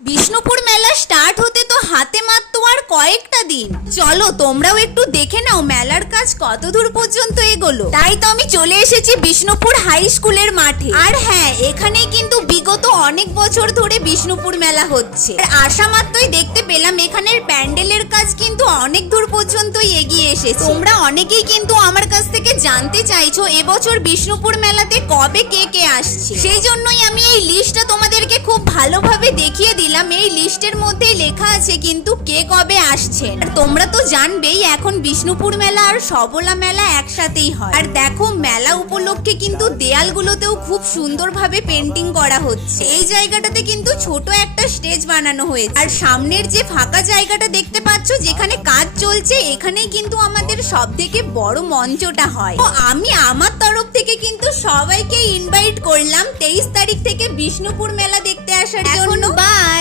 বিষ্ণুপুর মেলা স্টার্ট হতে তো হাতে মাত্র আর কয়েকটা দিন। চলো তোমরাও একটু দেখে নাও মেলার কাজ কত দূর পর্যন্ত এগোলো। তাই তো আমি চলে এসেছি বিষ্ণুপুর হাই স্কুলের মাঠে। আর হ্যাঁ, এখানে কিন্তু বিগত অনেক বছর ধরে বিষ্ণুপুর মেলা হচ্ছে। আর আসা মাত্রই দেখতে পেলাম এখানের প্যান্ডেলের কাজ কিন্তু অনেক দূর পর্যন্তই এগিয়ে এসেছে। তোমরা অনেকেই কিন্তু আমার কাছ থেকে জানতে চাইছো এবছর বিষ্ণুপুর মেলাতে কবে কে কে আসছে। সেই জন্যই আমি এই লিস্টটা তোমাদেরকে খুব ভালোভাবে দেখিয়ে দিলাম। এই লিস্টের মধ্যেই লেখা আছে কিন্তু কে কবে আসছেন। আর তোমরা তো জানবেই এখন বিষ্ণুপুর মেলা আর সবলা মেলা একসাথেই হয়। আর দেখো মেলা উপলক্ষে কিন্তু দেয়ালগুলোতেও খুব সুন্দরভাবে পেন্টিং করা হচ্ছে। এই জায়গাটাতে কিন্তু ছোট একটা স্টেজ বানানো হয়েছে। আর সামনের যে ফাঁকা জায়গাটা দেখতে পাচ্ছ যেখানে কাজ চলছে, এখানেই কিন্তু আমাদের সবথেকে বড় মঞ্চটা হয়। তো আমি আমার তরফ থেকে কিন্তু সবাইকে ইনভাইট করলাম 23 তারিখ থেকে বিষ্ণুপুর মেলা দেখতে আসার জন্য। বাই।